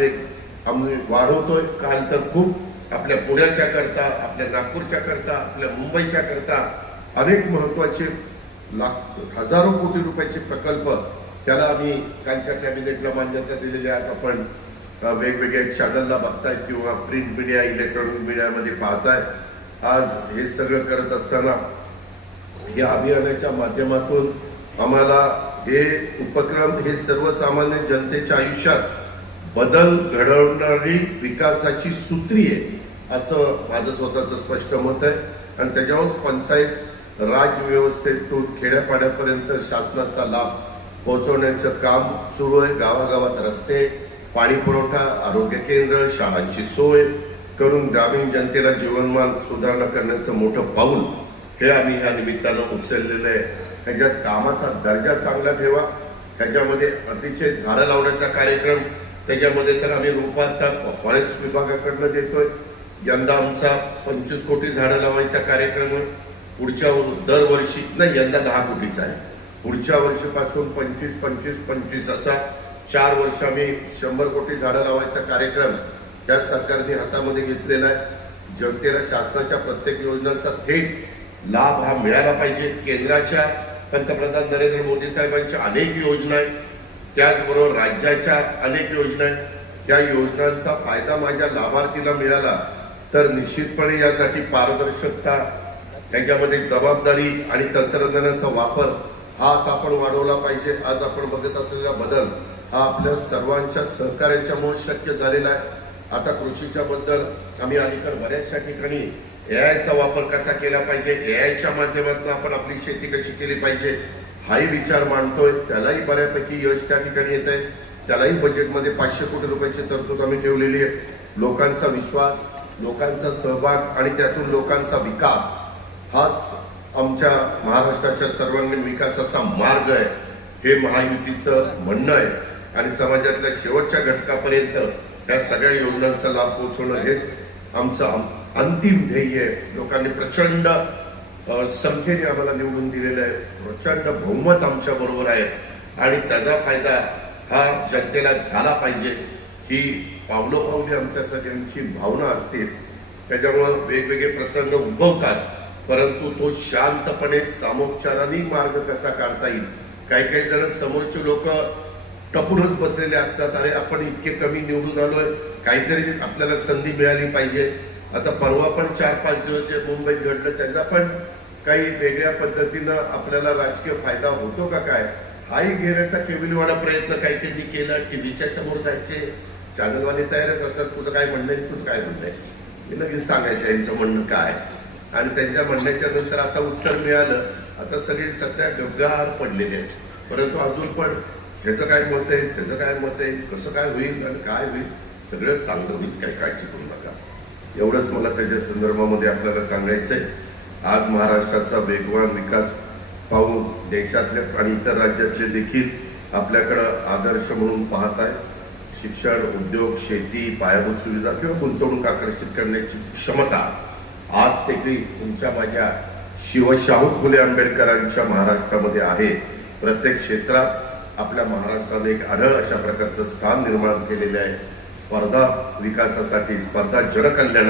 वेग आम्ही वाढवतोय. काल तर खूप आपल्या पुण्याच्या करता, आपल्या नागपूरच्या करता, आपल्या मुंबईच्या करता अनेक महत्वाचे हजारो कोटी रुपयाचे प्रकल्प त्याला आम्ही कालच्या कॅबिनेटला मान्यता दिलेली आहे. आज आपण वेगवेगळ्या चॅनलला बघताय किंवा प्रिंट मीडिया, इलेक्ट्रॉनिक मीडियामध्ये पाहताय. आज हे सगळं करत असताना या अभियानाच्या माध्यमातून आम्हाला हे उपक्रम हे सर्वसामान्य जनतेच्या आयुष्यात बदल घडवणारी विकासाची सूत्री आहे असं माझं स्वतःचं स्पष्ट मत आहे. आणि त्याच्यावर पंचायत राज व्यवस्थेतून खेड्यापाड्यापर्यंत शासनाचा लाभ पोहोचवण्याचं काम सुरू आहे. गावागावात रस्ते, पाणी पुरवठा, आरोग्य केंद्र, शाळांची सोय करून ग्रामीण जनतेला जीवनमान सुधारणा करण्याचं मोठं पाऊल हे आम्ही ह्या निमित्तानं उचललेलं आहे. ह्याच्यात कामाचा दर्जा चांगला ठेवा, ह्याच्यामध्ये अतिशय झाडं लावण्याचा कार्यक्रम, त्याच्यामध्ये तर आम्ही रोपात फॉरेस्ट विभागाकडनं देतोय. यंदा आमचा 25 कोटी झाडं लावायचा कार्यक्रम आहे. पुढच्या दरवर्षी नाही, यंदा 10 कोटीचा आहे. पुढच्या वर्षीपासून 25-25-25 असा 4 वर्ष आम्ही 100 कोटी झाडं लावायचा कार्यक्रम त्या सरकारने हातामध्ये घेतलेला आहे. जनतेला शासनाच्या प्रत्येक योजनांचा थेट लाभ हा मिळाला पाहिजे. केंद्राच्या पंतप्रधान नरेंद्र मोदी साहेबांच्या अनेक योजना आहेत, त्याचबरोबर राज्याच्या अनेक योजना आहेत. त्या योजनांचा फायदा माझ्या लाभार्थीला मिळाला तर निश्चितपणे यासाठी पारदर्शकता, त्याच्यामध्ये जबाबदारी आणि तंत्रज्ञानाचा वापर हा आता आपण वाढवला पाहिजे. आज आपण बघत असलेला बदल हा आपल्या सर्वांच्या सहकार्याच्यामुळे शक्य झालेला आहे. आता कृषीच्या बद्दल आम्ही अलीकडे बऱ्याचशा ठिकाणी एआयचा वापर कसा केला पाहिजे, एआयच्या माध्यमातून आपण आपली शेती कशी केली पाहिजे हाही विचार मांडतोय. त्यालाही बऱ्यापैकी यश त्या ठिकाणी येत आहे. त्यालाही बजेटमध्ये 500 कोटी रुपयाची तरतूद आम्ही ठेवलेली आहे. लोकांचा विश्वास, लोकांचा सहभाग आणि त्यातून लोकांचा विकास हाच आमच्या महाराष्ट्राच्या सर्वांगीण विकासाचा मार्ग आहे हे महायुतीचं म्हणणं आहे. आणि समाजातल्या शेवटच्या घटकापर्यंत त्या सगळ्या योजनांचा लाभ पोहोचवणं हेच आमचं अंतिम ध्येय आहे. लोकांनी प्रचंड संख्येने आम्हाला निवडून दिलेलं आहे. प्रचंड बहुमत आमच्या बरोबर आहे आणि त्याचा फायदा हा जनतेला झाला पाहिजे ही पावलोपावली आमच्या सगळ्यांची भावना असते. त्याच्यामुळे वेगवेगळे प्रसंग उद्भवतात, परंतु तो शांतपणे सामोपचाराने मार्ग कसा काढता येईल. काही जण समोरचे लोक टपूनच बसलेले असतात, अरे आपण इतके कमी निवडून आलोय, काहीतरी आपल्याला संधी मिळाली पाहिजे. आता परवा पण 4-5 दिवस मुंबईत घडलं, त्याचा पण काही वेगळ्या पद्धतीनं आपल्याला राजकीय फायदा होतो का काय हाही घेण्याचा केविलवाडा प्रयत्न काही केला. टीव्हीच्या समोर जायचे, चॅनलवाले तयारच असतात, तुझं काय म्हणणं आहे, तुझं काय म्हणणं आहे, हे लगेच सांगायचं यांचं म्हणणं काय. आणि त्यांच्या म्हणण्याच्या नंतर आता उत्तर मिळालं. आता सगळे सध्या गब्गार पडलेले आहेत, परंतु अजून पण ह्याचं काय मत आहे, त्याचं काय मत आहे, कसं काय होईल आणि काय होईल, सगळं चांगलं होईल, काही काळजी करू नका. एवढंच मला त्याच्या संदर्भामध्ये आपल्याला सांगायचं आहे. आज महाराष्ट्राचा वेगवान विकास पाहून देशातले आणि इतर राज्यातले देखील आपल्याकडं आदर्श म्हणून पाहत आहे. शिक्षण, उद्योग, शेती, पायाभूत सुविधा किंवा गुंतवणूक आकर्षित करण्याची क्षमता आज देखील तुमच्या माझ्या शिवशाहू फुले आंबेडकरांच्या महाराष्ट्रामध्ये आहे. प्रत्येक क्षेत्रात आपल्या महाराष्ट्राने एक आढळ अशा प्रकारचं स्थान निर्माण केलेलं आहे. स्पर्धा विकासासाठी, स्पर्धा जनकल्याणासाठी